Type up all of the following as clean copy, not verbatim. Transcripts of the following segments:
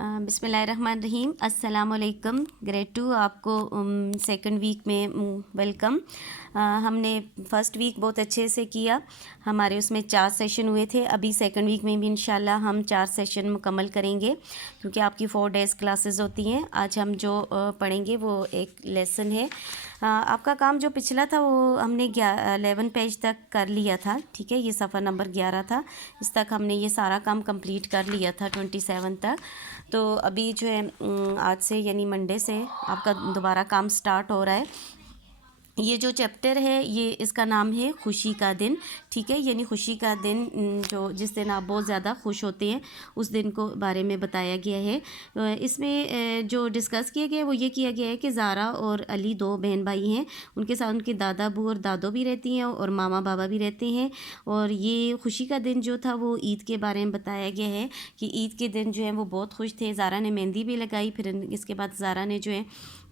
بسم اللہ الرحمن الرحیم۔ السلام علیکم۔ گریڈ 2 آپ کو سیکنڈ ویک میں ویلکم۔ ہم نے فرسٹ ویک بہت اچھے سے کیا، ہمارے اس میں 4 سیشن ہوئے تھے۔ ابھی سیکنڈ ویک میں بھی انشاءاللہ ہم 4 سیشن مکمل کریں گے، کیونکہ آپ کی 4 ڈیز کلاسز ہوتی ہیں۔ آج ہم جو پڑھیں گے وہ ایک لیسن ہے۔ آپ کا کام جو پچھلا تھا وہ ہم نے 11 پیج تک کر لیا تھا، ٹھیک ہے، یہ صفحہ نمبر 11 تھا، اس تک ہم نے یہ سارا کام کمپلیٹ کر لیا تھا 27 تک۔ تو ابھی جو ہے آج سے یعنی منڈے سے آپ کا دوبارہ کام سٹارٹ ہو رہا ہے۔ یہ جو چیپٹر ہے یہ اس کا نام ہے خوشی کا دن، ٹھیک ہے، یعنی خوشی کا دن جو جس دن آپ بہت زیادہ خوش ہوتے ہیں اس دن کو بارے میں بتایا گیا ہے۔ اس میں جو ڈسکس کیا گیا ہے وہ یہ کیا گیا ہے کہ زارا اور علی 2 بہن بھائی ہیں، ان کے ساتھ ان کے دادا ابو اور دادو بھی رہتی ہیں اور ماما بابا بھی رہتے ہیں۔ اور یہ خوشی کا دن جو تھا وہ عید کے بارے میں بتایا گیا ہے کہ عید کے دن جو ہے وہ بہت خوش تھے۔ زارا نے مہندی بھی لگائی، پھر اس کے بعد زارا نے جو ہے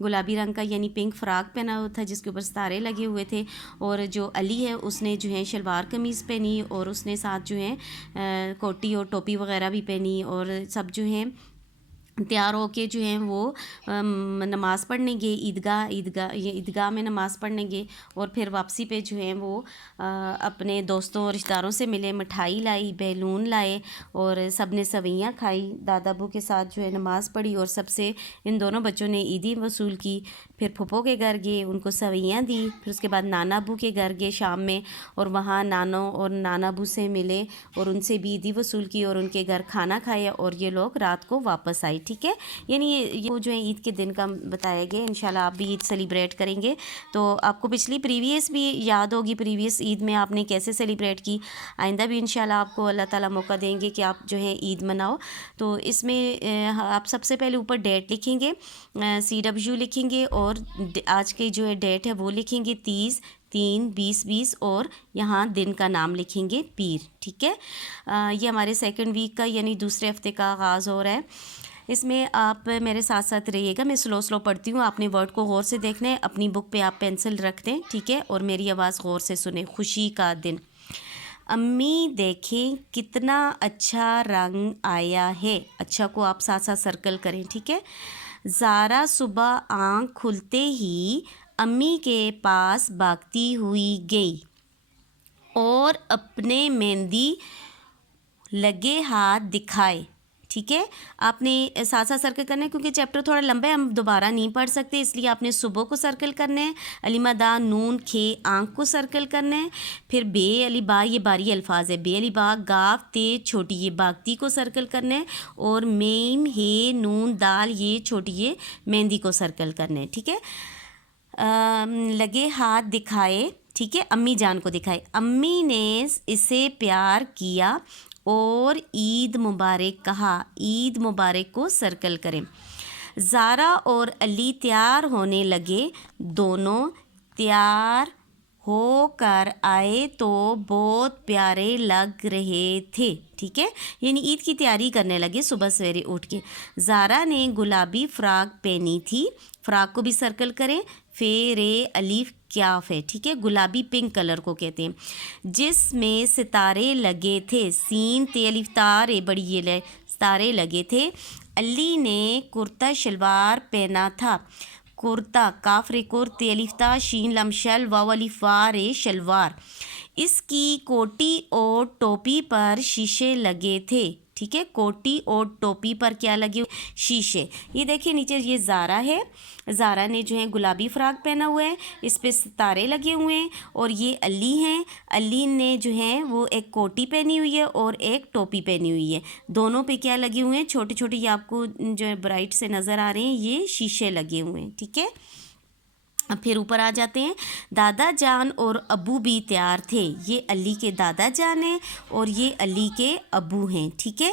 گلابی رنگ کا یعنی پنک فراک پہنا ہوا تھا جس کے اوپر ستارے لگے ہوئے تھے، اور جو علی ہے اس نے جو ہے شلوار قمیض پہنی اور اس نے ساتھ جو ہے کوٹی اور ٹوپی وغیرہ بھی پہنی، اور سب جو ہیں تیار ہو کے جو ہیں وہ نماز پڑھنے گئے عیدگاہ میں نماز پڑھنے گئے، اور پھر واپسی پہ جو ہیں وہ اپنے دوستوں اور رشتہ داروں سے ملے، مٹھائی لائی، بیلون لائے، اور سب نے سویاں کھائی، دادا ابو کے ساتھ جو ہے نماز پڑھی، اور سب سے ان دونوں بچوں نے عیدی وصول کی۔ پھر پھپھو کے گھر گئے، ان کو سویاں دی، پھر اس کے بعد نانا ابو کے گھر گئے شام میں، اور وہاں نانوں اور نانا ابو سے ملے اور ان سے بھی عیدی وصول کی، اور ان کے گھر کھانا کھایا، اور یہ لوگ رات کو واپس آئے، ٹھیک ہے۔ یعنی یہ جو ہے عید کے دن کا بتایا گیا۔ انشاءاللہ آپ بھی عید سیلیبریٹ کریں گے تو آپ کو پچھلی پریویس بھی یاد ہوگی، پریویس عید میں آپ نے کیسے سیلیبریٹ کی۔ آئندہ بھی انشاءاللہ آپ کو اللہ تعالیٰ موقع دیں گے کہ آپ جو ہے عید مناؤ۔ تو اس میں آپ سب سے پہلے اوپر ڈیٹ لکھیں گے، CW لکھیں گے، اور آج کی جو ہے ڈیٹ ہے وہ لکھیں گے 30/3/2020، اور یہاں دن کا نام لکھیں گے پیر، ٹھیک ہے۔ یہ ہمارے سیکنڈ ویک کا یعنی دوسرے ہفتے کا آغاز ہو رہا ہے۔ اس میں آپ میرے ساتھ ساتھ رہیے گا، میں سلو پڑھتی ہوں، آپ نے ورڈ کو غور سے دیکھنا ہے، اپنی بک پہ آپ پینسل رکھ دیں، ٹھیک ہے، اور میری آواز غور سے سنیں۔ خوشی کا دن۔ امی دیکھیں کتنا اچھا رنگ آیا ہے، اچھا کو آپ ساتھ ساتھ سرکل کریں، ٹھیک ہے۔ زارا صبح آنکھ کھلتے ہی امی کے پاس بھاگتی ہوئی گئی اور اپنے مہندی لگے ہاتھ دکھائے، ٹھیک ہے۔ آپ نے ساتھ ساتھ سرکل کرنا ہے کیونکہ چیپٹر تھوڑا لمبا ہے، ہم دوبارہ نہیں پڑھ سکتے، اس لیے آپ نے صبح کو سرکل کرنا ہے، علیمہ دا نون کھے آنکھ کو سرکل کرنا ہے، پھر بے علی با یہ باری الفاظ ہے، بے علی با گاف تے چھوٹی یہ باگتی کو سرکل کرنا ہے، اور میم ہے نون دال یہ چھوٹی یہ مہندی کو سرکل کرنا ہے، ٹھیک ہے۔ لگے ہاتھ دکھائے، ٹھیک ہے، امی جان کو دکھائے، امی نے اسے پیار کیا اور عید مبارک کہا، عید مبارک کو سرکل کریں۔ زارا اور علی تیار ہونے لگے، دونوں تیار ہو کر آئے تو بہت پیارے لگ رہے تھے، ٹھیک ہے، یعنی عید کی تیاری کرنے لگے صبح سویرے اٹھ کے۔ زارا نے گلابی فراک پہنی تھی، فراک کو بھی سرکل کریں، فیرے الف کیاف ہے، ٹھیک ہے، گلابی پنک کلر کو کہتے ہیں، جس میں ستارے لگے تھے، سین تے الف تارے بڑی یہ لے ستارے لگے تھے۔ علی نے کرتا شلوار پہنا تھا، کرتا کاف رے کرتے الف تا شین لم شل واو الف وار شلوار۔ اس کی کوٹی اور ٹوپی پر شیشے لگے تھے، ٹھیک ہے، کوٹی اور ٹوپی پر کیا لگے ہوئے؟ شیشے۔ یہ دیکھیں نیچے یہ زارا ہے، زارا نے جو ہے گلابی فراک پہنا ہوا ہے، اس پہ ستارے لگے ہوئے ہیں، اور یہ علی ہیں، علی نے جو ہے وہ ایک کوٹی پہنی ہوئی ہے اور ایک ٹوپی پہنی ہوئی ہے، دونوں پہ کیا لگے ہوئے ہیں؟ چھوٹے چھوٹے، یہ آپ کو جو ہے برائٹ سے نظر آ رہے ہیں، یہ شیشے لگے ہوئے ہیں، ٹھیک ہے۔ اب پھر اوپر آ جاتے ہیں، دادا جان اور ابو بھی تیار تھے، یہ علی کے دادا جان ہیں اور یہ علی کے ابو ہیں، ٹھیک ہے۔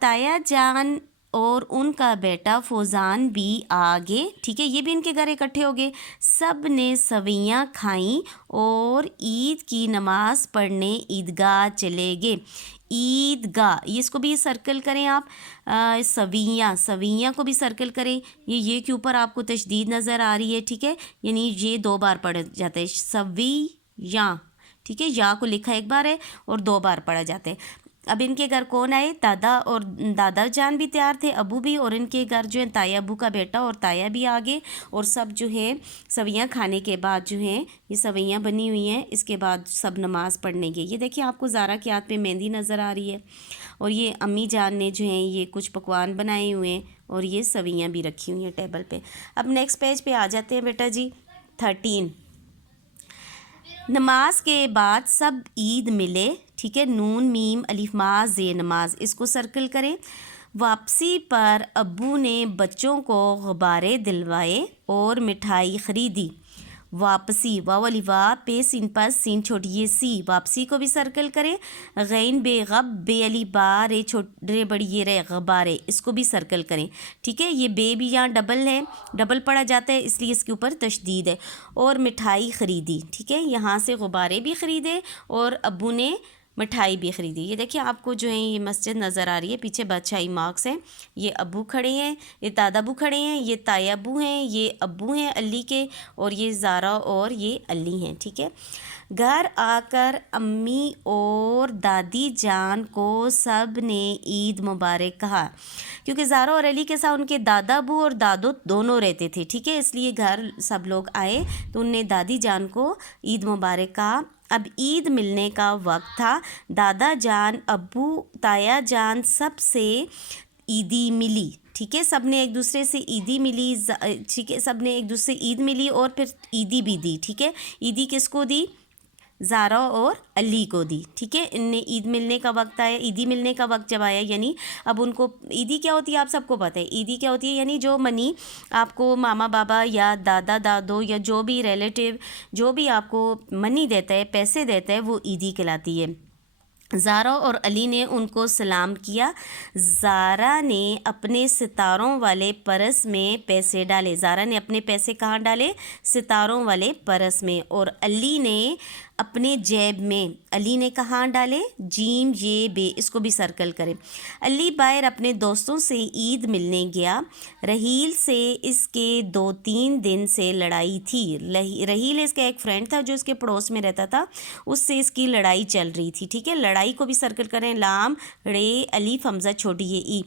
تایا جان اور ان کا بیٹا فوزان بھی آگے، ٹھیک ہے، یہ بھی ان کے گھر اکٹھے ہو گئے، سب نے سویاں کھائیں اور عید کی نماز پڑھنے عیدگاہ چلے گئے۔ عیدگاہ، یہ اس کو بھی سرکل کریں آپ، سویاں کو بھی سرکل کریں، یہ کے اوپر آپ کو تشدید نظر آ رہی ہے، ٹھیک ہے، یعنی یہ 2 بار پڑھا جاتا ہے، سویاں، ٹھیک ہے، یا کو لکھا 1 بار ہے اور 2 بار پڑھا جاتا ہے۔ اب ان کے گھر کون آئے؟ دادا جان بھی تیار تھے، ابو بھی، اور ان کے گھر جو ہے تایا ابو کا بیٹا اور تایا بھی آگے، اور سب جو ہے سویاں کھانے کے بعد جو ہیں یہ سویاں بنی ہوئی ہیں، اس کے بعد سب نماز پڑھنے گئے۔ یہ دیکھیں آپ کو زارا کے ہاتھ پہ مہندی نظر آ رہی ہے، اور یہ امی جان نے جو ہیں یہ کچھ پکوان بنائے ہوئے ہیں، اور یہ سویاں بھی رکھی ہوئی ہیں ٹیبل پہ۔ اب نیکسٹ پیج پہ آ جاتے ہیں بیٹا جی 13۔ نماز کے بعد سب عید ملے، ٹھیک ہے، نون میم الف ما زے نماز، اس کو سرکل کریں۔ واپسی پر ابو نے بچوں کو غبارے دلوائے اور مٹھائی خریدی۔ واپسی، واو علی وا پے سین پس سین چھوٹی یہ سی، واپسی کو بھی سرکل کریں۔ غین بے غب بے علی با رے رے بڑی یہ رے غبارے، اس کو بھی سرکل کریں، ٹھیک ہے۔ یہ بے بھی یہاں ڈبل ہے، ڈبل پڑھا جاتا ہے اس لیے اس کے اوپر تشدید ہے۔ اور مٹھائی خریدی، ٹھیک ہے، یہاں سے غبارے بھی خریدے اور ابو نے مٹھائی بھی خریدی۔ یہ دیکھیں آپ کو جو ہے یہ مسجد نظر آ رہی ہے، پیچھے بادشاہی مارکس ہیں، یہ ابو کھڑے ہیں، یہ دادا ابو کھڑے ہیں، یہ تایا ابو ہیں، یہ ابو ہیں علی کے، اور یہ زارا اور یہ علی ہیں، ٹھیک ہے۔ گھر آ کر امی اور دادی جان کو سب نے عید مبارک کہا، کیونکہ زارا اور علی کے ساتھ ان کے دادا ابو اور دادو دونوں رہتے تھے، ٹھیک ہے، اس لیے گھر سب لوگ آئے تو ان نے دادی جان کو عید مبارک کہا۔ اب عید ملنے کا وقت تھا، دادا جان ابو تایا جان سب سے عیدی ملی، ٹھیک ہے، سب نے ایک دوسرے سے عیدی ملی، ٹھیک ہے، سب نے ایک دوسرے سے عید ملی اور پھر عیدی بھی دی، ٹھیک ہے۔ عیدی کس کو دی؟ زارا اور علی کو دی، ٹھیک ہے۔ ان نے عید ملنے کا وقت آیا، عیدی ملنے کا وقت جب آیا، یعنی اب ان کو عیدی کیا ہوتی ہے آپ سب کو پتہ ہے، عیدی کیا ہوتی ہے، یعنی جو منی آپ کو ماما بابا یا دادا دادو یا جو بھی ریلیٹیو جو بھی آپ کو منی دیتا ہے، پیسے دیتا ہے، وہ عیدی کہلاتی ہے۔ زارا اور علی نے ان کو سلام کیا۔ زارا نے اپنے ستاروں والے پرس میں پیسے ڈالے، زارا نے اپنے پیسے کہاں ڈالے؟ ستاروں والے پرس میں، اور علی نے اپنے جیب میں، علی نے کہاں ڈالے؟ جیم یہ بے، اس کو بھی سرکل کریں۔ علی باہر اپنے دوستوں سے عید ملنے گیا، رحیل سے اس کے 2-3 دن سے لڑائی تھی۔ رحیل اس کا ایک فرینڈ تھا جو اس کے پڑوس میں رہتا تھا، اس سے اس کی لڑائی چل رہی تھی، ٹھیک ہے، لڑائی کو بھی سرکل کریں، لام رے الف حمزہ چھوٹی یہ ای۔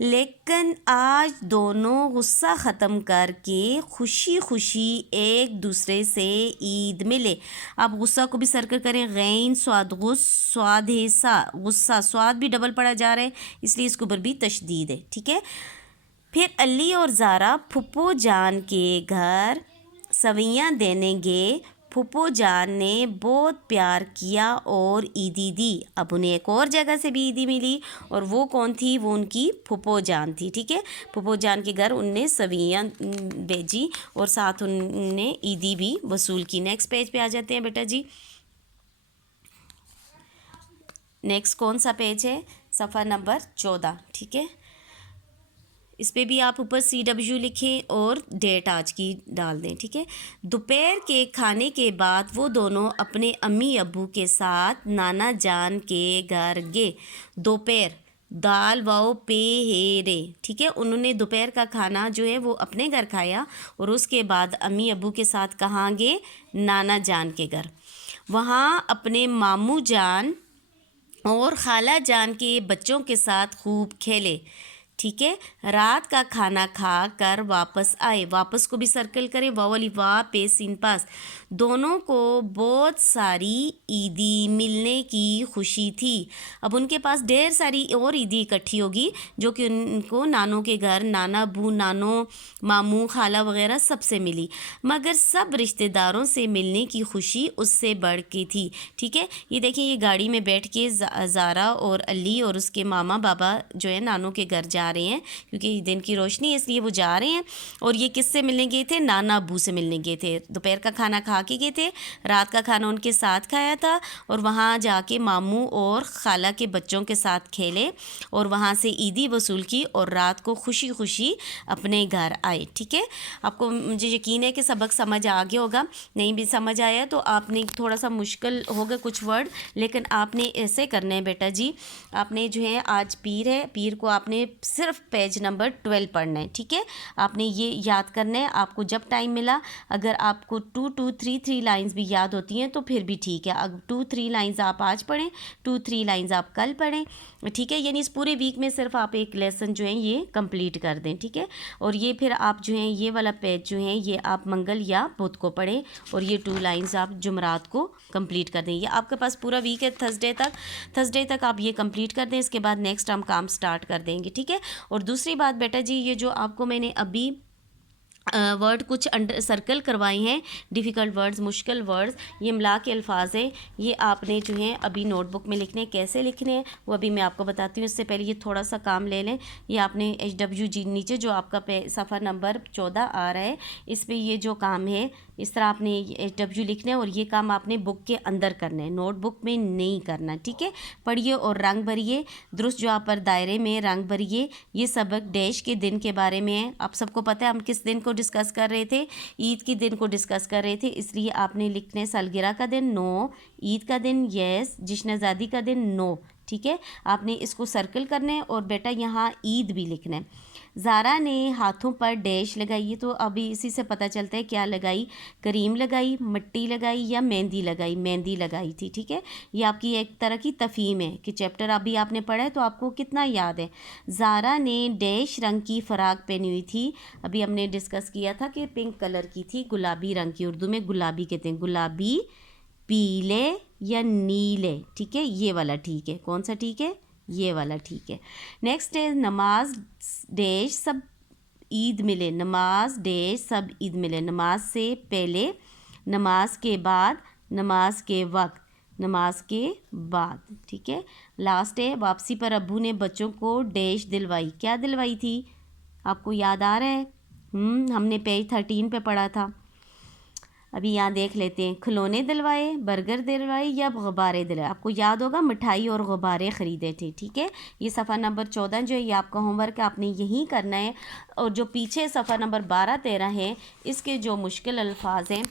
لیکن آج دونوں غصہ ختم کر کے خوشی خوشی ایک دوسرے سے عید ملے۔ اب غصہ کو بھی سرکل کریں، غین سواد غص سواد ہے سا، غصہ سواد بھی ڈبل پڑھا جا رہا ہے اس لیے اس کے اوپر بھی تشدید ہے، ٹھیک ہے۔ پھر علی اور زارا پھپھو جان کے گھر سویاں دینے گئے، پھپھو جان نے بہت پیار کیا اور عیدی دی۔ اب انہیں ایک اور جگہ سے بھی عیدی ملی، اور وہ کون تھی؟ وہ ان کی پھپھو جان تھی، ٹھیک ہے، پھپھو جان کے گھر ان نے سویاں بھیجی اور ساتھ ان نے عیدی بھی وصول کی۔ نیکسٹ پیج پہ آ جاتے ہیں بیٹا جی، نیکسٹ کون سا پیج ہے؟ صفحہ نمبر 14، ٹھیک ہے، اس پہ بھی آپ اوپر CW لکھیں اور ڈیٹ آج کی ڈال دیں، ٹھیک ہے۔ دوپہر کے کھانے کے بعد وہ دونوں اپنے امی ابو کے ساتھ نانا جان کے گھر گئے۔ دوپہر، دال واؤ پے ہے رے، ٹھیک ہے، انہوں نے دوپہر کا کھانا جو ہے وہ اپنے گھر کھایا، اور اس کے بعد امی ابو کے ساتھ کہاں گئے؟ نانا جان کے گھر۔ وہاں اپنے ماموں جان اور خالہ جان کے بچوں کے ساتھ خوب کھیلے، ٹھیک ہے۔ رات کا کھانا کھا کر واپس آئے، واپس کو بھی سرکل کرے، واو علی وا پے سین پاس۔ دونوں کو بہت ساری عیدی ملنے کی خوشی تھی۔ اب ان کے پاس ڈھیر ساری اور عیدی اکٹھی ہوگی جو کہ ان کو نانوں کے گھر، نانا ابو، نانوں، ماموں، خالہ وغیرہ سب سے ملی، مگر سب رشتہ داروں سے ملنے کی خوشی اس سے بڑھ کے تھی، ٹھیک ہے۔ یہ دیکھیں یہ گاڑی میں بیٹھ کے زارا اور علی اور اس کے ماما بابا جو ہے نانوں کے گھر جا رہے ہیں، کیونکہ دن کی روشنی ہے اس لیے وہ جا رہے ہیں، اور یہ کس سے ملنے گئے تھے؟ نانا ابو سے ملنے گئے تھے۔ دوپہر کا کھانا کھا کے گئے تھے، رات کا کھانا ان کے ساتھ کھایا تھا، اور وہاں جا کے ماموں اور خالہ کے بچوں کے ساتھ کھیلے اور وہاں سے عیدی وصول کی، اور رات کو خوشی خوشی اپنے گھر آئے، ٹھیک ہے۔ آپ کو مجھے یقین ہے کہ سبق سمجھ آ گیا ہوگا، نہیں بھی سمجھ آیا تو آپ نے تھوڑا سا مشکل ہوگا کچھ ورڈ، لیکن آپ نے ایسے کرنا ہے بیٹا جی، آپ نے جو ہے آج پیر ہے، پیر کو آپ نے صرف صرف پیج نمبر 12 پڑھنا ہے. ٹھیک ہے, آپ نے یہ یاد کرنا ہے. آپ کو جب ٹائم ملا, اگر آپ کو 2-3 لائنز بھی یاد ہوتی ہیں تو پھر بھی ٹھیک ہے. اگر 2-3 لائنز آپ آج پڑھیں, 2-3 لائنز آپ کل پڑھیں. ٹھیک ہے, یعنی اس پورے ویک میں صرف آپ ایک لیسن جو ہے یہ کمپلیٹ کر دیں. ٹھیک ہے, اور یہ پھر آپ جو ہیں یہ والا پیج جو ہیں یہ آپ منگل یا بدھ کو پڑھیں, اور یہ 2 لائنز آپ جمعرات کو کمپلیٹ کر دیں. یہ آپ کے پاس پورا ویک ہے تھرسڈے تک آپ یہ کمپلیٹ کر دیں. اس کے بعد نیکسٹ ہم کام سٹارٹ کر دیں گے. ٹھیک ہے, اور دوسری بات بیٹا جی, یہ جو آپ کو میں نے ابھی ورڈ کچھ سرکل کروائے ہیں, ڈیفیکلٹ ورڈز, مشکل ورڈز, یہ املا کے الفاظ ہیں. یہ آپ نے جو ہیں ابھی نوٹ بک میں لکھنے, کیسے لکھنے ہیں وہ ابھی میں آپ کو بتاتی ہوں. اس سے پہلے یہ تھوڑا سا کام لے لیں. یہ آپ نے HWG نیچے جو آپ کا صفحہ نمبر 14 آ رہا ہے, اس پہ یہ جو کام ہے اس طرح آپ نے HW لکھنا ہے, اور یہ کام آپ نے بک کے اندر کرنا ہے, نوٹ بک میں نہیں کرنا. ٹھیک ہے, پڑھیے اور رنگ بھریے, درست جہاں پر دائرے میں رنگ بھریے. یہ سبق ڈیش کے دن کے بارے میں ہے. آپ سب کو پتہ ہے ہم کس دن کو ڈسکس کر رہے تھے, عید کے دن کو ڈسکس کر رہے تھے. اس لیے آپ نے لکھنے سالگرہ کا دن نو, عید کا دن یس, جشن آزادی کا دن نو. ٹھیک ہے, آپ نے اس کو سرکل کرنا ہے, اور بیٹا یہاں عید بھی لکھنا ہے. زارا نے ہاتھوں پر ڈیش لگائی, تو ابھی اسی سے پتہ چلتا ہے کیا لگائی, کریم لگائی, مٹی لگائی یا مہندی لگائی. مہندی لگائی تھی. ٹھیک ہے, یہ آپ کی ایک طرح کی تفہیم ہے کہ چیپٹر ابھی آپ نے پڑھا ہے تو آپ کو کتنا یاد ہے. زارا نے ڈیش رنگ کی فراق پہنی ہوئی تھی. ابھی ہم نے ڈسکس کیا تھا کہ پنک کلر کی تھی, گلابی رنگ کی, اردو میں گلابی کہتے ہیں. گلابی, پیلے یا نیلے. ٹھیک ہے, یہ والا ٹھیک ہے. کون سا ٹھیک ہے, یہ والا ٹھیک ہے. نیکسٹ ہے نماز ڈیش سب عید ملے. نماز ڈیش سب عید ملے. نماز سے پہلے, نماز کے بعد, نماز کے وقت, نماز کے بعد. ٹھیک ہے, لاسٹ ہے واپسی پر ابو نے بچوں کو ڈیش دلوائی. کیا دلوائی تھی, آپ کو یاد آ رہا ہے؟ ہم نے پیج 13 پہ پڑھا تھا. ابھی یہاں دیکھ لیتے ہیں. کھلونے دلوائے, برگر دلوائے یا غبارے دلوائے. آپ کو یاد ہوگا مٹھائی اور غبارے خریدے تھے. ٹھیک ہے, یہ صفحہ نمبر 14 جو ہے یہ آپ کا ہوم ورک ہے, آپ نے یہی کرنا ہے. اور جو پیچھے صفحہ نمبر 12-13 ہے, اس کے جو مشکل الفاظ ہیں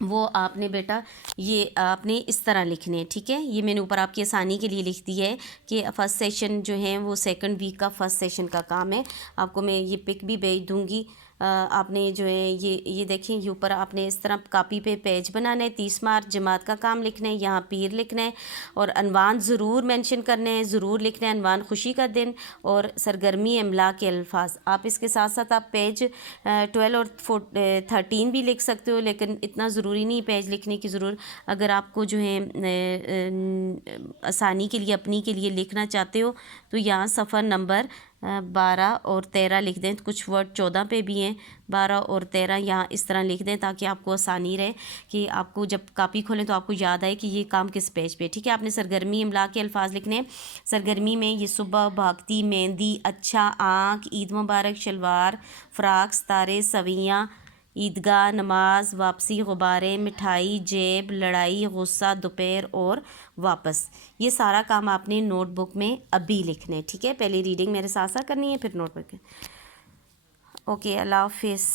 وہ آپ نے بیٹا یہ آپ نے اس طرح لکھنے ہیں. ٹھیک ہے, یہ میں نے اوپر آپ کی آسانی کے لیے لکھ دی ہے کہ فرسٹ سیشن جو ہیں وہ سیکنڈ ویک کا فرسٹ سیشن کا کام ہے. آپ کو میں یہ پک بھی بھیج دوں گی. آپ نے جو ہے یہ دیکھیں, یہ اوپر آپ نے اس طرح کاپی پہ پیج بنانا ہے. 30 مارچ جماعت کا کام لکھنا ہے, یہاں پیر لکھنا ہے, اور عنوان ضرور مینشن کرنے ہیں, ضرور لکھنا ہے. عنوان خوشی کا دن اور سرگرمی املا کے الفاظ. آپ اس کے ساتھ ساتھ آپ پیج 12 اور 13 بھی لکھ سکتے ہو, لیکن اتنا ضروری نہیں پیج لکھنے کی ضرورت. اگر آپ کو جو ہے آسانی کے لیے اپنی کے لیے لکھنا چاہتے ہو تو یہاں صفحہ نمبر 12 اور 13 لکھ دیں. کچھ ورڈ 14 پہ بھی ہیں, 12 اور 13 یہاں اس طرح لکھ دیں تاکہ آپ کو آسانی رہے کہ آپ کو جب کاپی کھولیں تو آپ کو یاد آئے کہ یہ کام کس پیج پہ. ٹھیک ہے, آپ نے سرگرمی املا کے الفاظ لکھنے ہیں. سرگرمی میں یہ صبح, بھاگتی, مہندی, اچھا, آنکھ, عید مبارک, شلوار, فراق, ستارے, سویاں, عیدگاہ, نماز, واپسی, غبارے, مٹھائی, جیب, لڑائی, غصہ, دوپہر اور واپس. یہ سارا کام آپ نے نوٹ بک میں ابھی لکھنے ہیں. ٹھیک ہے, پہلے ریڈنگ میرے ساتھ ساتھ کرنی ہے, پھر نوٹ بک. اوکے, اللہ حافظ.